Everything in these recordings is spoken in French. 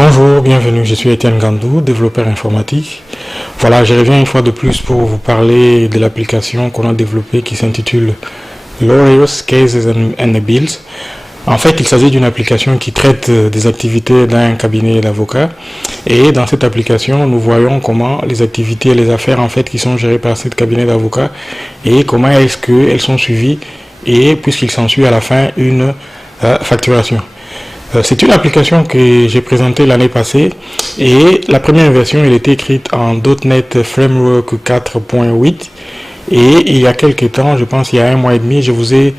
Bonjour, bienvenue, je suis Étienne Gandou, développeur informatique. Voilà, je reviens une fois de plus pour vous parler de l'application qu'on a développée qui s'intitule Lawyers, Cases and Bills. En fait, il s'agit d'une application qui traite des activités d'un cabinet d'avocats. Et dans cette application, nous voyons comment les activités et les affaires en fait qui sont gérées par ce cabinet d'avocats et comment est-ce qu'elles sont suivies et puisqu'il s'ensuit à la fin une facturation. C'est une application que j'ai présentée l'année passée et la première version elle était écrite en .NET Framework 4.8 et il y a quelques temps, je pense il y a un mois et demi, je vous ai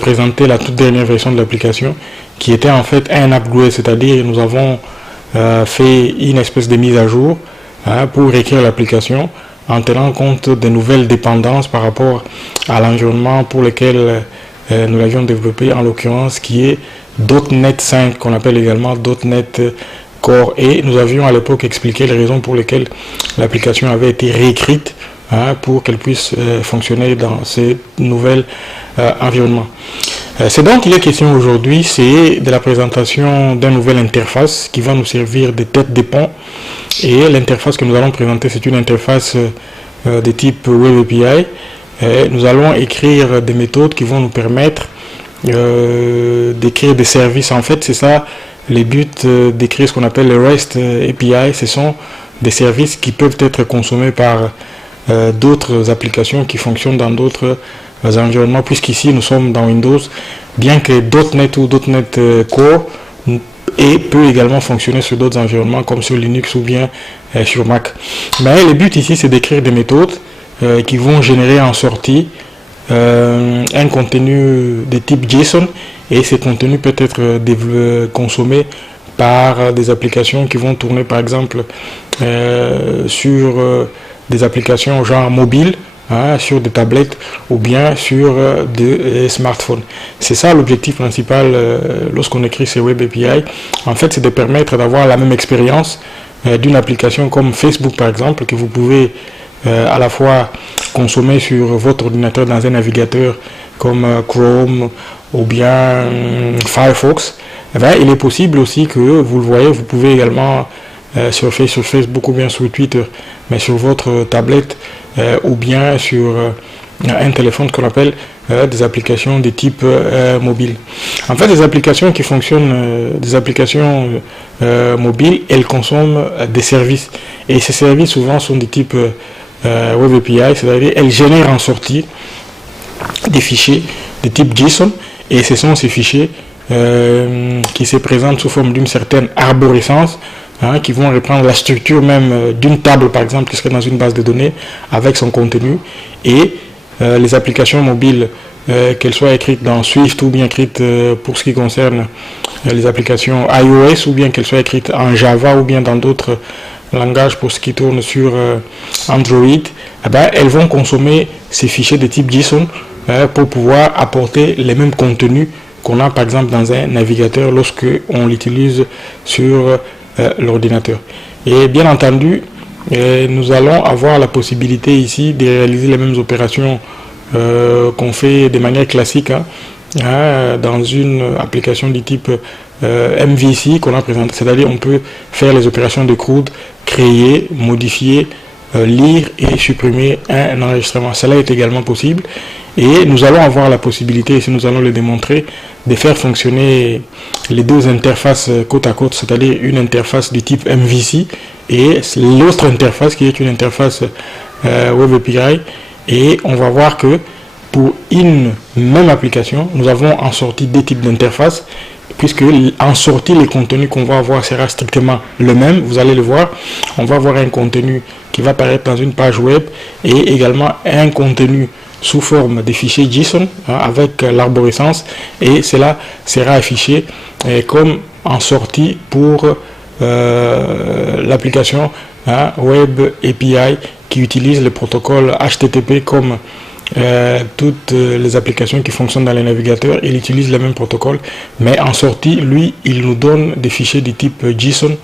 présenté la toute dernière version de l'application qui était en fait un upgrade, c'est-à-dire nous avons fait une espèce de mise à jour pour écrire l'application en tenant compte des nouvelles dépendances par rapport à l'environnement pour lequel nous l'avions développé, en l'occurrence qui est .NET 5 qu'on appelle également .NET Core, et nous avions à l'époque expliqué les raisons pour lesquelles l'application avait été réécrite pour qu'elle puisse fonctionner dans ces nouveaux environnements. C'est donc il est question aujourd'hui, c'est de la présentation d'une nouvelle interface qui va nous servir de tête de pont, et l'interface que nous allons présenter c'est une interface de type Web API. Nous allons écrire des méthodes qui vont nous permettre d'écrire des services. En fait, c'est ça les buts d'écrire ce qu'on appelle le REST API. Ce sont des services qui peuvent être consommés par d'autres applications qui fonctionnent dans d'autres environnements, puisqu'ici nous sommes dans Windows, bien que .NET ou .NET Core peut également fonctionner sur d'autres environnements comme sur Linux ou bien sur Mac. Mais le but ici c'est d'écrire des méthodes qui vont générer en sortie un contenu de type JSON, et ces contenus peut être consommés par des applications qui vont tourner par exemple sur des applications genre mobile, sur des tablettes ou bien sur des smartphones. C'est ça l'objectif principal lorsqu'on écrit ces Web API. En fait, c'est de permettre d'avoir la même expérience d'une application comme Facebook par exemple, que vous pouvez à la fois consommer sur votre ordinateur dans un navigateur comme Chrome ou bien Firefox. Il est possible aussi que vous le voyez, vous pouvez également surfer sur Facebook ou bien sur Twitter, mais sur votre tablette ou bien sur un téléphone qu'on appelle des applications de type mobile. En fait, des applications qui fonctionnent, des applications mobiles, elles consomment des services, et ces services souvent sont des types Web API, c'est-à-dire elles génèrent en sortie des fichiers de type JSON, et ce sont ces fichiers qui se présentent sous forme d'une certaine arborescence, qui vont reprendre la structure même d'une table par exemple qui serait dans une base de données avec son contenu, et les applications mobiles, qu'elles soient écrites dans Swift ou bien écrites pour ce qui concerne les applications iOS, ou bien qu'elles soient écrites en Java ou bien dans d'autres langage pour ce qui tourne sur Android, elles vont consommer ces fichiers de type JSON pour pouvoir apporter les mêmes contenus qu'on a par exemple dans un navigateur lorsque on l'utilise sur l'ordinateur. Et bien entendu, nous allons avoir la possibilité ici de réaliser les mêmes opérations qu'on fait de manière classique dans une application du type MVC qu'on a présenté, c'est-à-dire on peut faire les opérations de CRUD, créer, modifier, lire et supprimer un enregistrement. Cela est également possible, et nous allons avoir la possibilité, si nous allons le démontrer, de faire fonctionner les deux interfaces côte à côte, c'est-à-dire une interface du type MVC et l'autre interface qui est une interface Web API, et on va voir que pour une même application, nous avons en sortie deux types d'interfaces, puisque en sortie, les contenus qu'on va avoir sera strictement le même. Vous allez le voir, on va avoir un contenu qui va apparaître dans une page web, et également un contenu sous forme de fichiers JSON avec l'arborescence, et cela sera affiché comme en sortie pour l'application Web API qui utilise le protocole HTTP comme toutes les applications qui fonctionnent dans les navigateurs. Il utilise le même protocole, mais en sortie, lui, il nous donne des fichiers de type JSON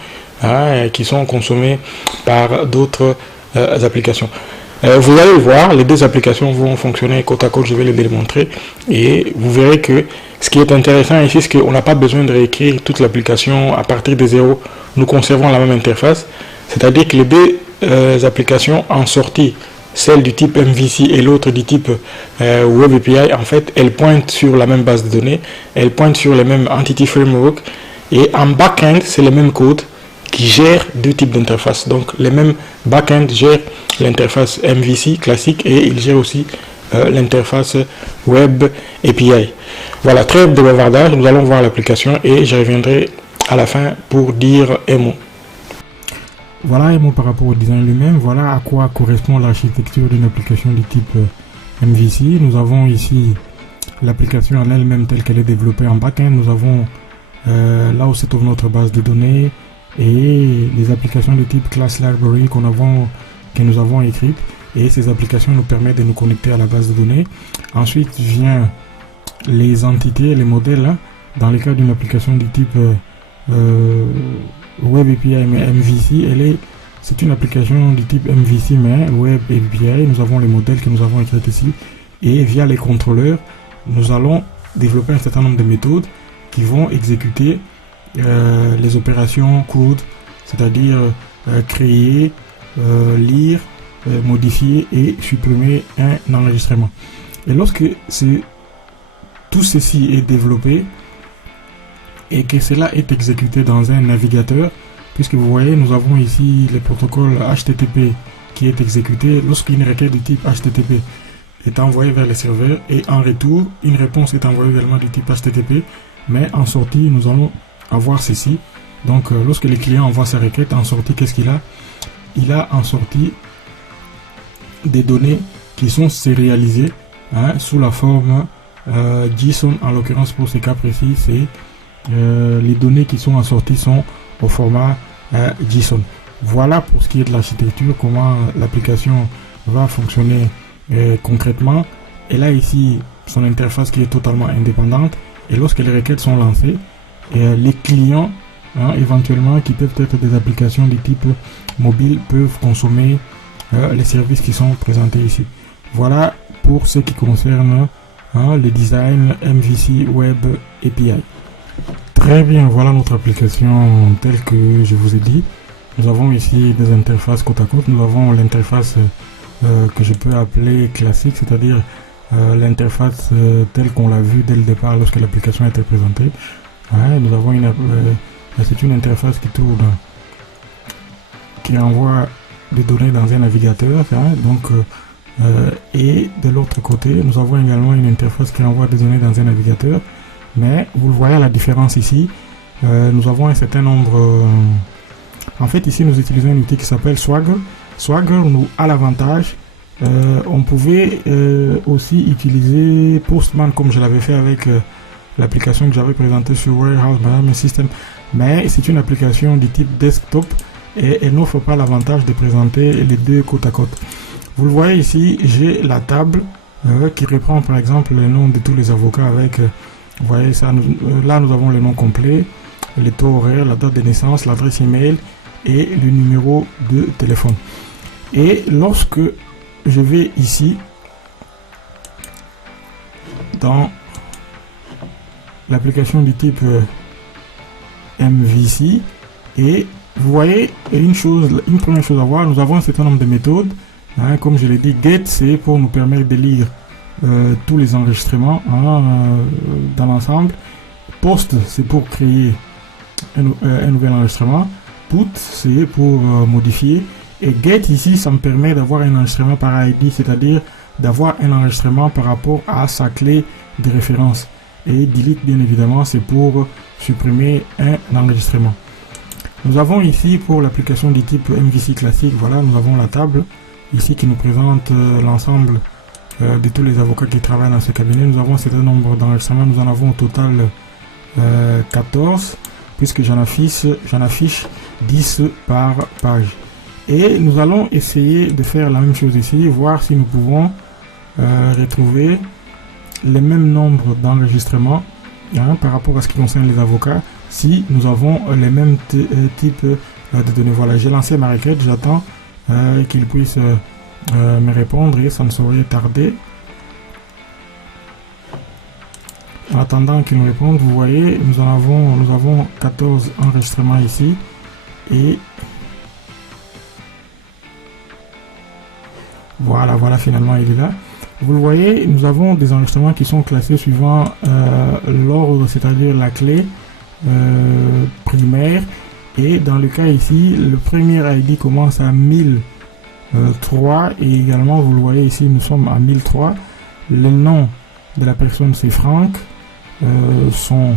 qui sont consommés par d'autres applications. Vous allez voir, les deux applications vont fonctionner côte à côte, je vais les démontrer, et vous verrez que Ce qui est intéressant ici, c'est qu'on n'a pas besoin de réécrire toute l'application à partir de zéro. Nous conservons la même interface, c'est-à-dire que les deux applications en sortie, celle du type MVC et l'autre du type Web API, en fait, elles pointent sur la même base de données, elles pointent sur les mêmes Entity Framework, et en back-end, c'est le même code qui gère deux types d'interfaces. Donc, les mêmes back-end gèrent l'interface MVC classique et il gère aussi l'interface Web API. Voilà, trêve de bavardage, nous allons voir l'application et je reviendrai à la fin pour dire un mot. Voilà un mot par rapport au design lui-même. Voilà à quoi correspond l'architecture d'une application du type MVC. Nous avons ici l'application en elle-même telle qu'elle est développée en back-end. Nous avons là où se trouve notre base de données et les applications de type class library que nous avons écrites. Et ces applications nous permettent de nous connecter à la base de données. Ensuite vient les entités, les modèles. Hein, dans le cas d'une application du type Web API mais MVC, c'est une application du type MVC mais Web API. Nous avons les modèles que nous avons écrits ici et via les contrôleurs, nous allons développer un certain nombre de méthodes qui vont exécuter les opérations code, c'est-à-dire créer, lire, modifier et supprimer un enregistrement. Et lorsque tout ceci est développé et que cela est exécuté dans un navigateur, puisque vous voyez, nous avons ici le protocole HTTP qui est exécuté lorsqu'une requête de type HTTP est envoyée vers le serveur et en retour, une réponse est envoyée également du type HTTP, mais en sortie, nous allons avoir ceci. Donc, lorsque le client envoie sa requête, en sortie, qu'est-ce qu'il a? Il a en sortie des données qui sont sérialisées sous la forme JSON. En l'occurrence, pour ce cas précis, c'est les données qui sont en sortie sont au format JSON. Voilà pour ce qui est de l'architecture, comment l'application va fonctionner concrètement. Elle a ici son interface qui est totalement indépendante et lorsque les requêtes sont lancées, les clients éventuellement qui peuvent être des applications du type mobile peuvent consommer les services qui sont présentés ici. Voilà pour ce qui concerne le design MVC Web API. Très bien, voilà notre application telle que je vous ai dit. Nous avons ici des interfaces côte à côte. Nous avons l'interface que je peux appeler classique, c'est-à-dire l'interface telle qu'on l'a vue dès le départ lorsque l'application a été présentée. Nous avons c'est une interface qui tourne, qui envoie des données dans un navigateur. Et de l'autre côté, nous avons également une interface qui envoie des données dans un navigateur. Mais vous le voyez la différence ici. Nous avons un certain nombre. En fait, ici, nous utilisons un outil qui s'appelle Swagger. Swagger nous a l'avantage. On pouvait aussi utiliser Postman comme je l'avais fait avec l'application que j'avais présentée sur Warehouse Management System. Mais c'est une application du type desktop et elle n'offre pas l'avantage de présenter les deux côte à côte. Vous le voyez ici, j'ai la table qui reprend par exemple le nom de tous les avocats avec, vous voyez ça, là nous avons le nom complet, les taux horaires, la date de naissance, l'adresse email et le numéro de téléphone. Et lorsque je vais ici dans l'application du type MVC, et vous voyez une première chose à voir, nous avons un certain nombre de méthodes. Comme je l'ai dit, get c'est pour nous permettre de lire tous les enregistrements dans l'ensemble. Post c'est pour créer un nouvel enregistrement. Put c'est pour modifier. Et get ici ça me permet d'avoir un enregistrement par ID, c'est-à-dire d'avoir un enregistrement par rapport à sa clé de référence. Et delete bien évidemment c'est pour supprimer un enregistrement. Nous avons ici pour l'application du type MVC classique, voilà, nous avons la table ici qui nous présente l'ensemble de tous les avocats qui travaillent dans ce cabinet. Nous avons un certain nombre d'enregistrements, nous en avons au total 14 puisque j'en affiche 10 par page. Et nous allons essayer de faire la même chose ici, voir si nous pouvons retrouver les mêmes nombres d'enregistrements par rapport à ce qui concerne les avocats, si nous avons les mêmes types de données. Voilà, j'ai lancé ma requête, j'attends qu'il puisse me répondre et ça ne saurait tarder. En attendant qu'il nous réponde, vous voyez, nous avons 14 enregistrements ici. Et voilà, finalement il est là. Vous le voyez, nous avons des enregistrements qui sont classés suivant l'ordre, c'est-à-dire la clé primaire. Et dans le cas ici, le premier ID commence à 1003 et également, vous le voyez ici, nous sommes à 1003. Le nom de la personne, c'est Franck. Son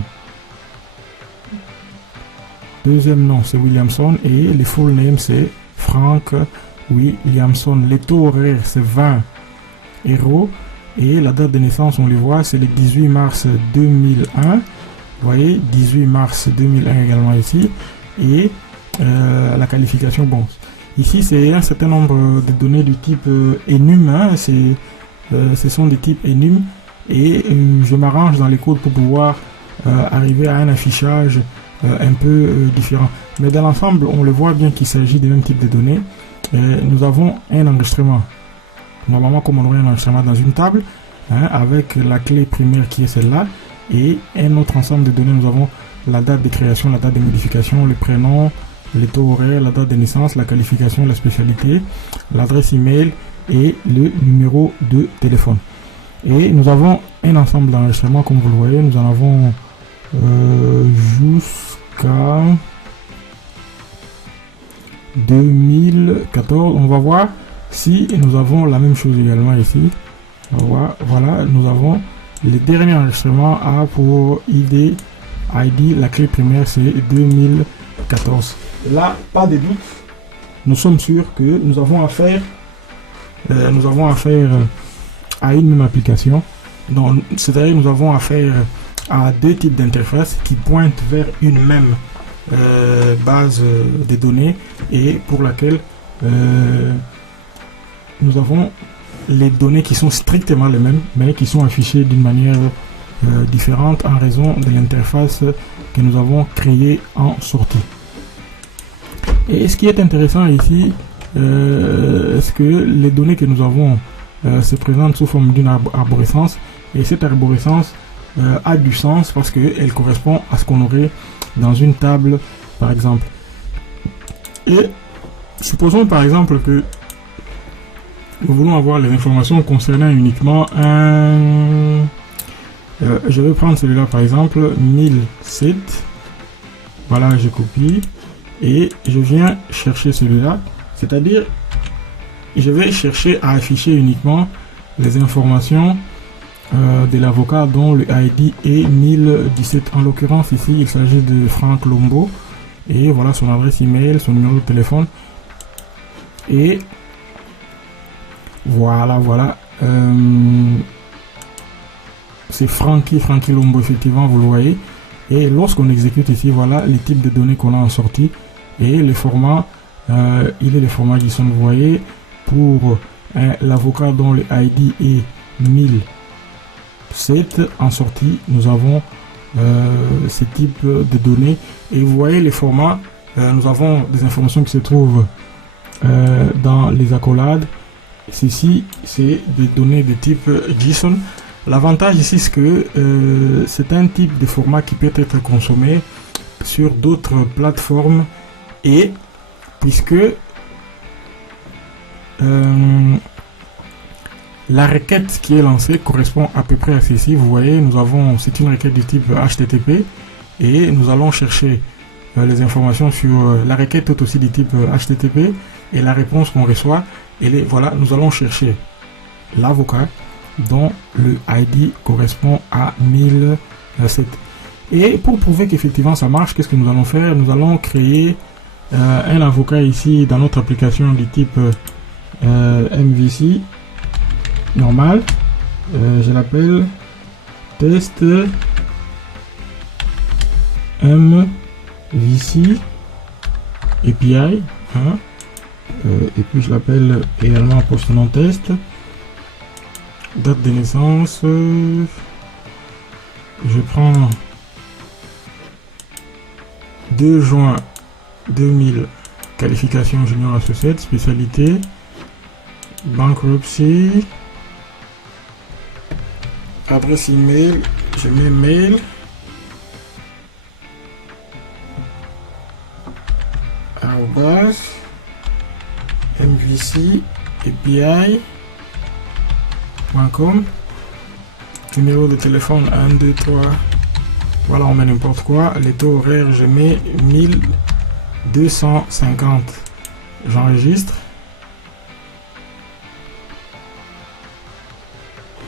deuxième nom, c'est Williamson. Et le full name, c'est Frank Williamson. Les taux horaires, c'est 20 €. Et la date de naissance, on les voit, c'est le 18 mars 2001. Vous voyez, 18 mars 2001 également ici. Et la qualification, bon, ici c'est un certain nombre de données du type enum, hein, ce sont des types enum, et je m'arrange dans les codes pour pouvoir arriver à un affichage un peu différent. Mais dans l'ensemble, on le voit bien qu'il s'agit du même type de données. Nous avons un enregistrement, normalement comme on aurait un enregistrement dans une table, hein, avec la clé primaire qui est celle-là, et un autre ensemble de données. Nous avons la date de création, la date de modification, le prénom, les taux horaires, la date de naissance, la qualification, la spécialité, l'adresse email et le numéro de téléphone. Et nous avons un ensemble d'enregistrements, comme vous le voyez, nous en avons jusqu'à 2014. On va voir si nous avons la même chose également ici. Voilà, nous avons les derniers enregistrements A pour ID, la clé primaire c'est 2014. Là, pas de doute, nous sommes sûrs que nous avons affaire à une même application. C'est-à-dire nous avons affaire à deux types d'interfaces qui pointent vers une même base de données et pour laquelle nous avons les données qui sont strictement les mêmes mais qui sont affichées d'une manière différente en raison de l'interface que nous avons créée en sortie. Et ce qui est intéressant ici, c'est que les données que nous avons se présentent sous forme d'une arborescence, et cette arborescence a du sens parce qu'elle correspond à ce qu'on aurait dans une table par exemple. Et supposons par exemple que nous voulons avoir les informations concernant uniquement un... je vais prendre celui-là par exemple, 1007. Voilà, je copie et je viens chercher celui-là. C'est-à-dire, je vais chercher à afficher uniquement les informations de l'avocat dont le ID est 1017. En l'occurrence, ici, il s'agit de Franck Lombo. Et voilà son adresse email, son numéro de téléphone. Et voilà. C'est Francky Lombo, effectivement, vous le voyez. Et lorsqu'on exécute ici, voilà les types de données qu'on a en sortie. Et le format, il est le format JSON, vous voyez, pour l'avocat dont le ID est 1007. En sortie, nous avons ce type de données. Et vous voyez les formats, nous avons des informations qui se trouvent dans les accolades. Ceci, c'est des données de type JSON. L'avantage ici, c'est que c'est un type de format qui peut être consommé sur d'autres plateformes et puisque la requête qui est lancée correspond à peu près à ceci. Vous voyez, c'est une requête du type HTTP et nous allons chercher les informations sur la requête tout aussi du type HTTP et la réponse qu'on reçoit. Et voilà, nous allons chercher l'avocat dont le ID correspond à 1007. Et pour prouver qu'effectivement ça marche, qu'est-ce que nous allons faire? Nous allons créer un avocat ici dans notre application du type MVC normal. Je l'appelle test MVC API. Hein, et puis je l'appelle également post-nom test. Date de naissance, je prends 2 juin 2000, qualification junior associate, spécialité, bankruptcy, adresse email je mets mail, MVC API.com, numéro de téléphone 1, 2, 3, voilà, on met n'importe quoi. Les taux horaires, je mets 1250. J'enregistre.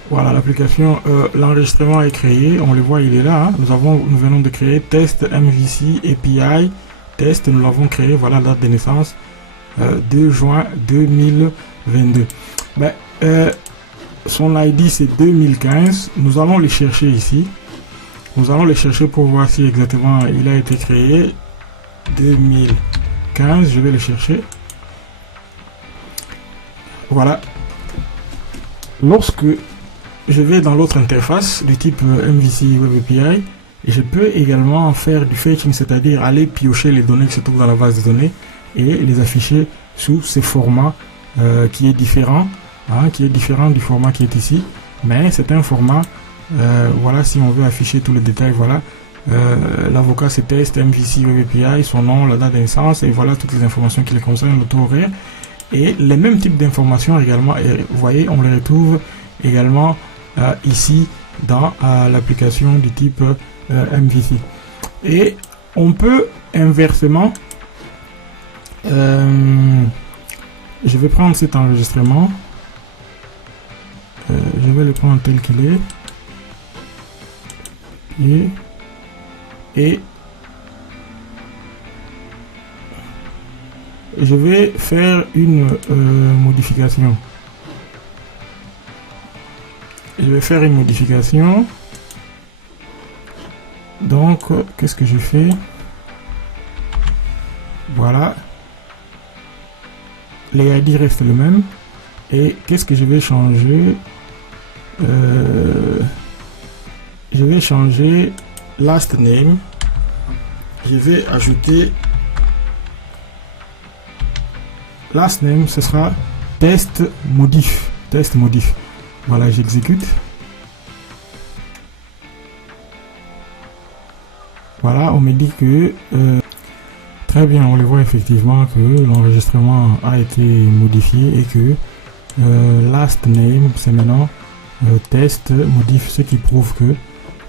Voilà, l'application, l'enregistrement est créé. On le voit, il est là. Hein. Nous venons de créer test MVC API. Test, nous l'avons créé. Voilà la date de naissance. 2 juin 2022. Ben, son ID c'est 2015. Nous allons le chercher ici. Nous allons le chercher pour voir si exactement il a été créé. 2015, je vais le chercher. Voilà. Lorsque je vais dans l'autre interface du type MVC Web API, je peux également faire du fetching, c'est-à-dire aller piocher les données qui se trouvent dans la base de données et les afficher sous ce format qui est différent, hein, du format qui est ici, mais c'est un format, voilà, si on veut afficher tous les détails, voilà, l'avocat c'est test MVC Web API, son nom, la date de naissance, et voilà toutes les informations qui les concernent, le taux horaire, et les mêmes types d'informations également, et vous voyez, on les retrouve également ici dans l'application du type MVC. Et on peut inversement, je vais prendre cet enregistrement, je vais le prendre tel qu'il est, et je vais faire une modification. Je vais faire une modification. Donc, qu'est-ce que je fais? Voilà. Les ID restent le même. Et qu'est-ce que je vais changer? Je vais changer last name. Je vais ajouter last name, ce sera test modif. Test modif. Voilà, j'exécute. Voilà, on me dit que très bien, on le voit effectivement que l'enregistrement a été modifié et que last name c'est maintenant test modif, ce qui prouve que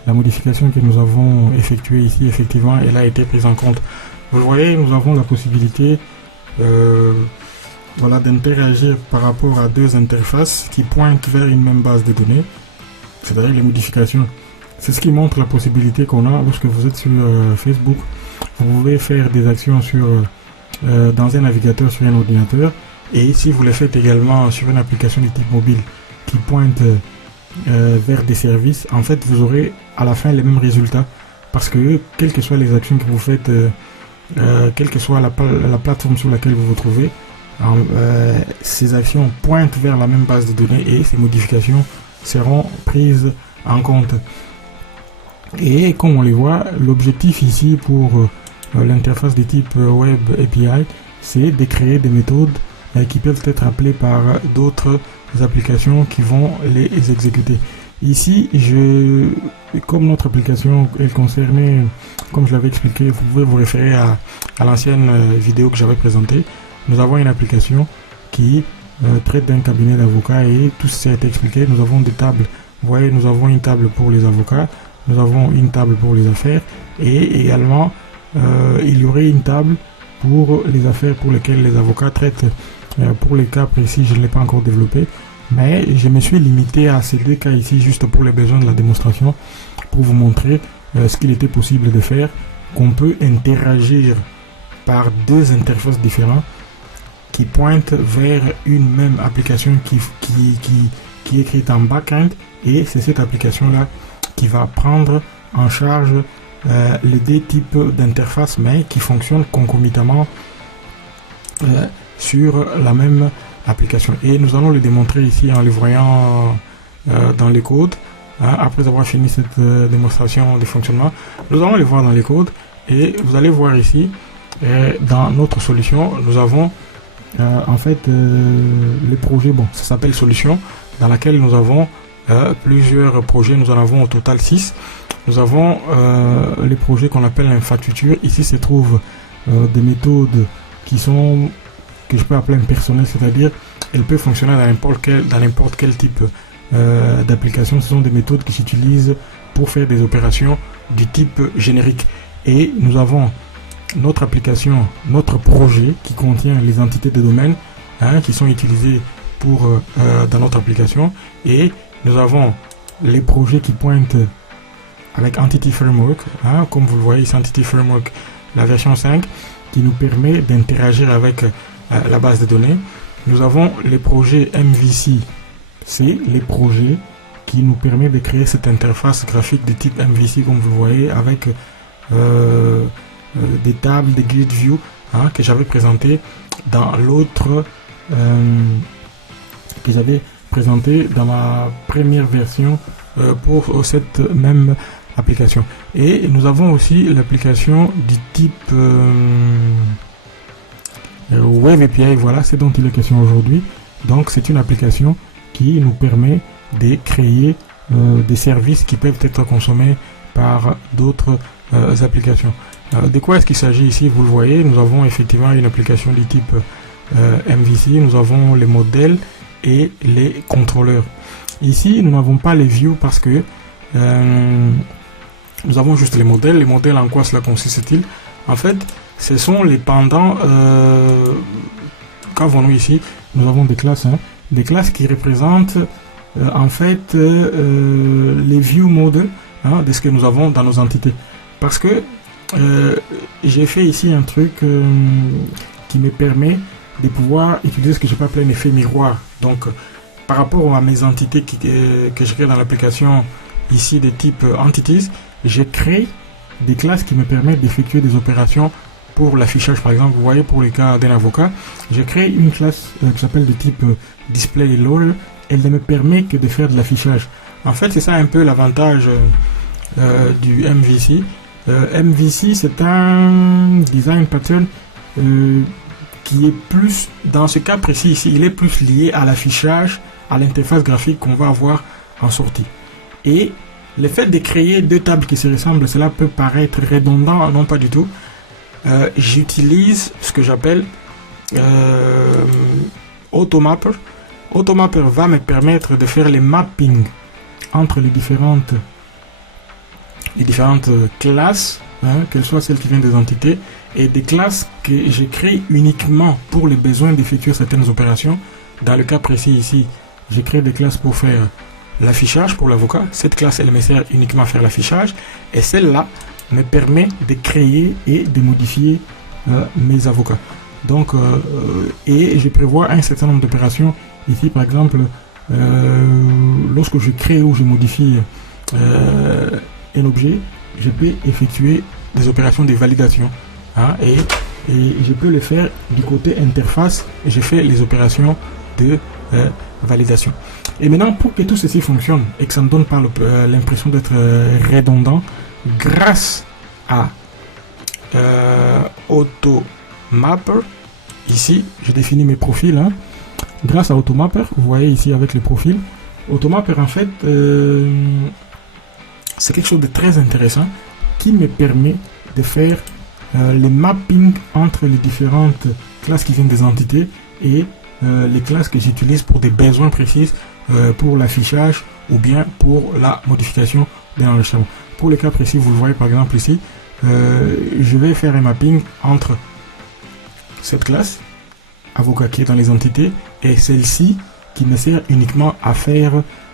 la modification que nous avons effectuée ici, effectivement, elle a été prise en compte. Vous le voyez, nous avons la possibilité voilà, d'interagir par rapport à deux interfaces qui pointent vers une même base de données, c'est-à-dire les modifications. C'est ce qui montre la possibilité qu'on a lorsque vous êtes sur Facebook. Vous pouvez faire des actions dans un navigateur sur un ordinateur, et si vous les faites également sur une application de type mobile qui pointe vers des services, en fait vous aurez à la fin les mêmes résultats, parce que quelles que soient les actions que vous faites, quelle que soit la plateforme sur laquelle vous vous trouvez, ces actions pointent vers la même base de données et ces modifications seront prises en compte. Et comme on les voit, l'objectif ici pour l'interface de type Web API, c'est de créer des méthodes qui peuvent être appelées par d'autres applications qui vont les exécuter. Ici, comme notre application est concernée, comme je l'avais expliqué, vous pouvez vous référer à l'ancienne vidéo que j'avais présentée. Nous avons une application qui traite d'un cabinet d'avocats et tout ça a été expliqué. Nous avons des tables. Vous voyez, nous avons une table pour les avocats, nous avons une table pour les affaires et également il y aurait une table pour les affaires pour lesquelles les avocats traitent. Pour les cas précis, je ne l'ai pas encore développé, mais je me suis limité à ces deux cas ici juste pour les besoins de la démonstration, pour vous montrer ce qu'il était possible de faire, qu'on peut interagir par deux interfaces différentes qui pointent vers une même application qui est écrite en back-end, et c'est cette application là qui va prendre en charge les deux types d'interfaces, mais qui fonctionnent concomitamment sur la même application. Et nous allons le démontrer ici en le voyant dans les codes. Après avoir fini cette démonstration de fonctionnement, nous allons les voir dans les codes, et vous allez voir ici dans notre solution, nous avons en fait le projet, bon, ça s'appelle solution, dans laquelle nous avons plusieurs projets. Nous en avons au total 6. Nous avons les projets qu'on appelle l'infrastructure. Ici se trouvent des méthodes qui sont, que je peux appeler impersonnelles, c'est-à-dire elles peuvent fonctionner dans n'importe quel type d'application. Ce sont des méthodes qui s'utilisent pour faire des opérations du type générique. Et nous avons notre application, notre projet qui contient les entités de domaine qui sont utilisées pour, dans notre application. Et nous avons les projets qui pointent avec Entity Framework, comme vous le voyez ici, Entity Framework, la version 5, qui nous permet d'interagir avec la base de données. Nous avons les projets MVC, c'est les projets qui nous permettent de créer cette interface graphique de type MVC, comme vous le voyez, avec des tables, des grid view que j'avais présenté dans l'autre, que j'avais présenté dans ma première version pour cette même application. Et nous avons aussi l'application du type Web API, voilà, c'est dont il est question aujourd'hui. Donc c'est une application qui nous permet de créer des services qui peuvent être consommés par d'autres applications. De quoi est-ce qu'il s'agit ici? Vous le voyez, nous avons effectivement une application du type MVC, nous avons les modèles et les contrôleurs. Ici, nous n'avons pas les views parce que nous avons juste les modèles. Les modèles, en quoi cela consiste-t-il? En fait, ce sont les pendants. Qu'avons-nous ici? Nous avons des classes qui représentent en fait les view models de ce que nous avons dans nos entités. Parce que j'ai fait ici un truc qui me permet de pouvoir utiliser ce que je peux appeler un effet miroir. Donc, par rapport à mes entités que je crée dans l'application ici de type entities, je crée des classes qui me permettent d'effectuer des opérations pour l'affichage. Par exemple, vous voyez, pour le cas d'un avocat, je crée une classe qui s'appelle de type display loader. Elle ne me permet que de faire de l'affichage. En fait, c'est ça un peu l'avantage du MVC. MVC, c'est un design pattern qui est plus, dans ce cas précis ici, il est plus lié à l'affichage, à l'interface graphique qu'on va avoir en sortie. Et le fait de créer deux tables qui se ressemblent, cela peut paraître redondant, non pas du tout. J'utilise ce que j'appelle Automapper. Automapper va me permettre de faire les mappings entre les différentes classes, qu'elles soient celles qui viennent des entités, et des classes que je crée uniquement pour les besoins d'effectuer certaines opérations. Dans le cas précis ici, j'ai créé des classes pour faire l'affichage pour l'avocat. Cette classe, elle me sert uniquement à faire l'affichage, et celle-là me permet de créer et de modifier mes avocats. Donc, et je prévois un certain nombre d'opérations. Ici, par exemple, lorsque je crée ou je modifie un objet, je peux effectuer des opérations de validation. Et je peux le faire du côté interface, et je fais les opérations de validation. Et maintenant, pour que tout ceci fonctionne et que ça ne donne pas l'impression d'être redondant, grâce à Automapper, ici, je définis mes profils. Grâce à Automapper, vous voyez ici avec les profils, Automapper en fait, c'est quelque chose de très intéressant qui me permet de faire les mappings entre les différentes classes qui viennent des entités et les classes que j'utilise pour des besoins précis, pour l'affichage ou bien pour la modification d'un enregistrement. Pour le cas précis, vous le voyez par exemple ici, je vais faire un mapping entre cette classe avocat qui est dans les entités et celle-ci qui me sert uniquement à faire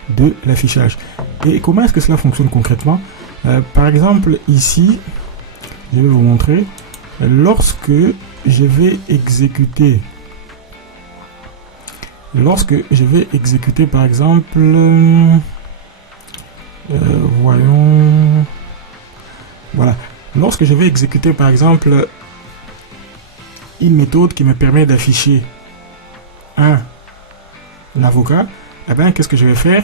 de l'affichage. Et comment est-ce que cela fonctionne concrètement? Par exemple ici, je vais vous montrer, lorsque je vais exécuter par exemple, voyons, voilà, lorsque je vais exécuter par exemple une méthode qui me permet d'afficher un avocat, eh bien qu'est-ce que je vais faire?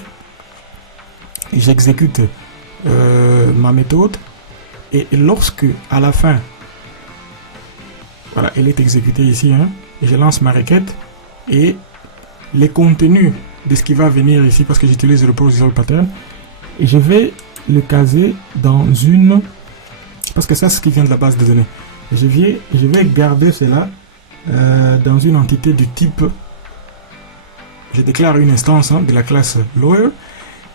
J'exécute ma méthode, et lorsque à la fin, voilà, elle est exécutée ici, et je lance ma requête, et les contenus de ce qui va venir ici parce que j'utilise le repository pattern. Et je vais le caser dans une... Parce que ça, c'est ce qui vient de la base de données. Je vais garder cela dans une entité du type... Je déclare une instance de la classe lower.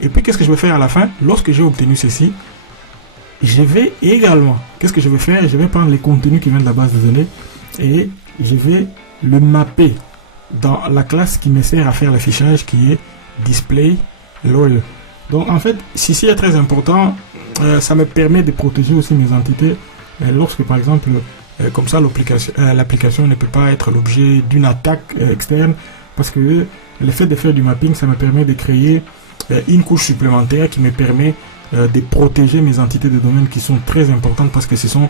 Et puis, qu'est-ce que je vais faire à la fin? Lorsque j'ai obtenu ceci, je vais également... Qu'est-ce que je vais faire? Je vais prendre les contenus qui viennent de la base de données et je vais le mapper dans la classe qui me sert à faire l'affichage qui est display lower. Donc, en fait, ceci est très important. Ça me permet de protéger aussi mes entités lorsque, par exemple, comme ça, l'application ne peut pas être l'objet d'une attaque externe, parce que le fait de faire du mapping, ça me permet de créer une couche supplémentaire qui me permet de protéger mes entités de domaine qui sont très importantes, parce que ce sont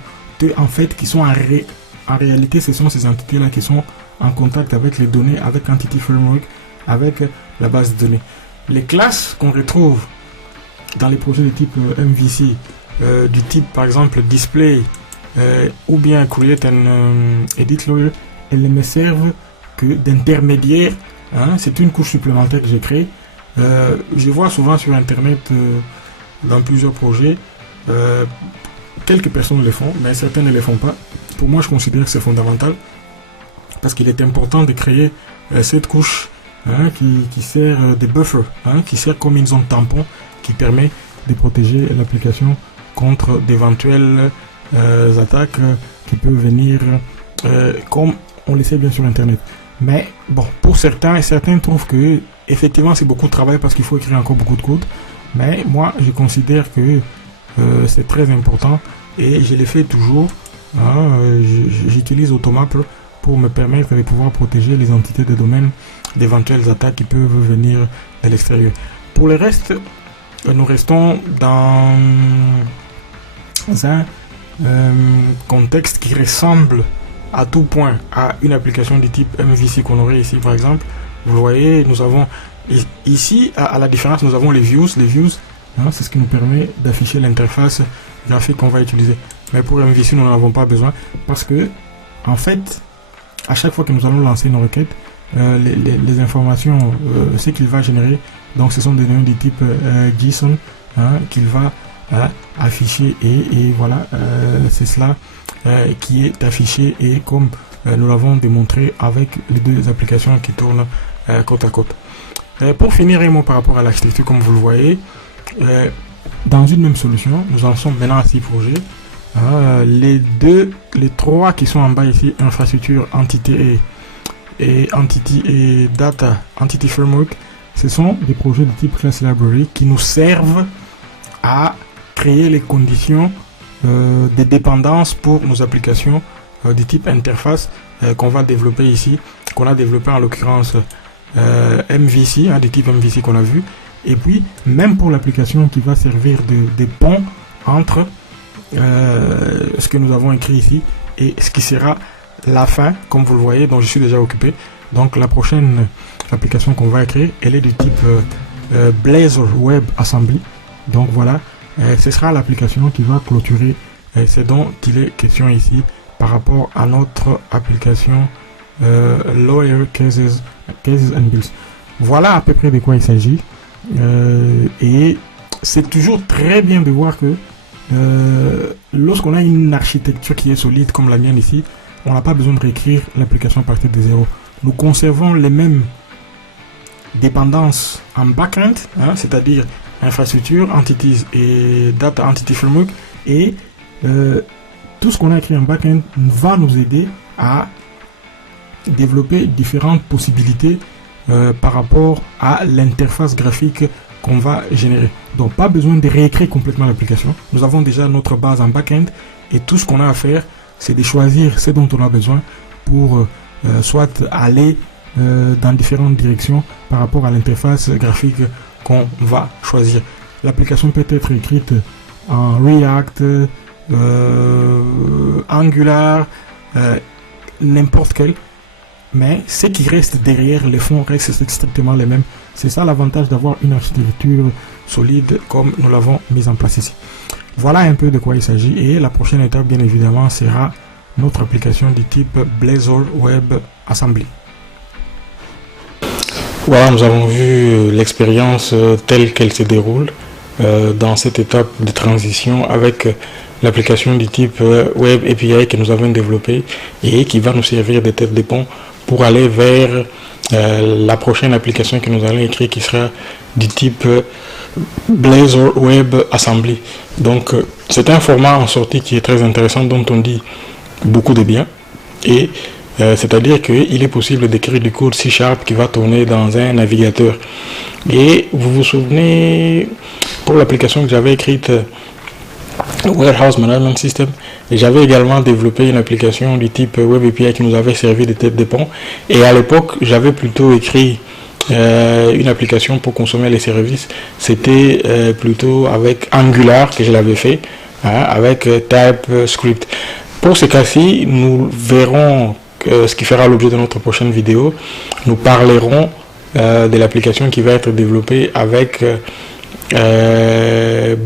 en fait qui sont en réalité, ce sont ces entités-là qui sont en contact avec les données, avec Entity Framework, avec la base de données. Les classes qu'on retrouve dans les projets de type MVC, du type par exemple display ou bien create and edit lawyer, elles ne me servent que d'intermédiaire. C'est une couche supplémentaire que j'ai créée. Je vois souvent sur internet dans plusieurs projets, quelques personnes le font, mais certaines ne le font pas. Pour moi, je considère que c'est fondamental parce qu'il est important de créer cette couche qui sert de buffer, qui sert comme une zone tampon qui permet de protéger l'application contre d'éventuelles attaques qui peuvent venir comme on le sait bien sur internet. Mais bon, pour certains trouvent que effectivement c'est beaucoup de travail parce qu'il faut écrire encore beaucoup de code. Mais moi je considère que c'est très important et je le fais toujours. J'utilise Automapper pour me permettre de pouvoir protéger les entités de domaine d'éventuelles attaques qui peuvent venir de l'extérieur. Pour le reste, nous restons dans un contexte qui ressemble à tout point à une application du type MVC qu'on aurait ici par exemple. Vous le voyez, nous avons ici, à la différence, nous avons les views. Les views, c'est ce qui nous permet d'afficher l'interface graphique qu'on va utiliser. Mais pour MVC, nous n'en avons pas besoin parce que, en fait, à chaque fois que nous allons lancer une requête, les informations, ce qu'il va générer, donc ce sont des données du type JSON qu'il va afficher et voilà, c'est cela qui est affiché et comme nous l'avons démontré avec les deux applications qui tournent côte à côte. Pour finir un mot par rapport à l'architecture, comme vous le voyez, dans une même solution, nous en sommes maintenant à 6 projets. Les trois qui sont en bas ici, infrastructure, entité et entity et data, entity framework, ce sont des projets de type class library qui nous servent à créer les conditions de dépendance pour nos applications de type interface qu'on va développer ici, qu'on a développé en l'occurrence MVC, du type MVC qu'on a vu, et puis même pour l'application qui va servir de pont entre ce que nous avons écrit ici et ce qui sera la fin, comme vous le voyez, dont je suis déjà occupé. Donc la prochaine application qu'on va écrire, elle est du type Blazor Web Assembly. Donc voilà, ce sera l'application qui va clôturer ce dont il est question ici par rapport à notre application Lawyer Cases and Bills. Voilà à peu près de quoi il s'agit. Et c'est toujours très bien de voir que lorsqu'on a une architecture qui est solide comme la mienne ici, on n'a pas besoin de réécrire l'application à partir de zéro. Nous conservons les mêmes dépendances en backend, c'est-à-dire infrastructure, entities et data entity framework, et tout ce qu'on a écrit en backend va nous aider à développer différentes possibilités par rapport à l'interface graphique qu'on va générer. Donc pas besoin de réécrire complètement l'application. Nous avons déjà notre base en back-end et tout ce qu'on a à faire, c'est de choisir ce dont on a besoin pour soit aller dans différentes directions par rapport à l'interface graphique qu'on va choisir. L'application peut être écrite en React, Angular, n'importe quel. Mais ce qui reste derrière, les fonds restent strictement les mêmes. C'est ça l'avantage d'avoir une architecture solide comme nous l'avons mise en place ici. Voilà un peu de quoi il s'agit. Et la prochaine étape, bien évidemment, sera notre application du type Blazor Web Assembly. Voilà, nous avons vu l'expérience telle qu'elle se déroule dans cette étape de transition avec l'application du type Web API que nous avons développée et qui va nous servir de tête de pont pour aller vers la prochaine application que nous allons écrire qui sera du type Blazor Web Assembly. Donc c'est un format en sortie qui est très intéressant dont on dit beaucoup de bien et c'est-à-dire qu'il est possible d'écrire du code C# qui va tourner dans un navigateur. Et vous vous souvenez, pour l'application que j'avais écrite, Warehouse Management System, et j'avais également développé une application du type Web API qui nous avait servi de tête de pont. Et à l'époque, j'avais plutôt écrit une application pour consommer les services. C'était plutôt avec Angular que je l'avais fait, avec TypeScript. Pour ce cas-ci, nous verrons ce qui fera l'objet de notre prochaine vidéo. Nous parlerons de l'application qui va être développée avec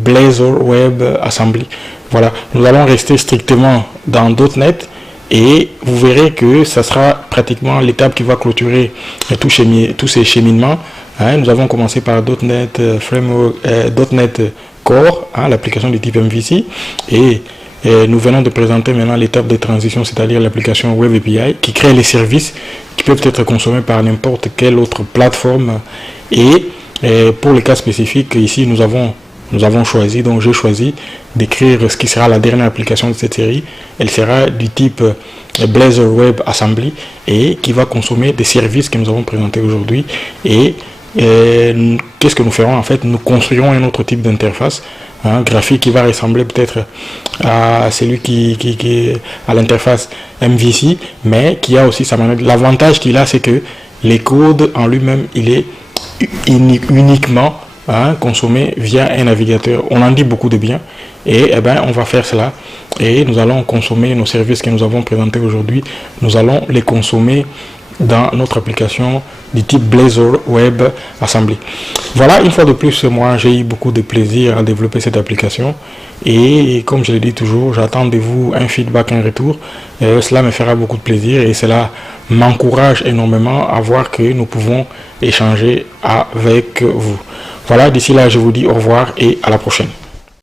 Blazor Web Assembly. Voilà, nous allons rester strictement dans .NET et vous verrez que ça sera pratiquement l'étape qui va clôturer tous ces cheminements. Nous avons commencé par .NET Framework, .NET Core, l'application du type MVC, et nous venons de présenter maintenant l'étape de transition, c'est-à-dire l'application Web API qui crée les services qui peuvent être consommés par n'importe quelle autre plateforme. Et pour les cas spécifiques, ici nous avons choisi, donc j'ai choisi d'écrire ce qui sera la dernière application de cette série. Elle sera du type Blazor Web Assembly et qui va consommer des services que nous avons présentés aujourd'hui. Et qu'est-ce que nous ferons en fait? Nous construirons un autre type d'interface graphique qui va ressembler peut-être à celui qui à l'interface MVC, mais qui a aussi sa manière. L'avantage qu'il a, c'est que les codes en lui-même, il est uniquement consommé via un navigateur. On en dit beaucoup de bien et on va faire cela et nous allons consommer nos services que nous avons présentés aujourd'hui. Nous allons les consommer dans notre application du type Blazor Web Assembly. Voilà, une fois de plus, moi j'ai eu beaucoup de plaisir à développer cette application et comme je le dis toujours, j'attends de vous un feedback, un retour. Cela me fera beaucoup de plaisir et cela m'encourage énormément à voir que nous pouvons échanger avec vous. Voilà, d'ici là je vous dis au revoir et à la prochaine.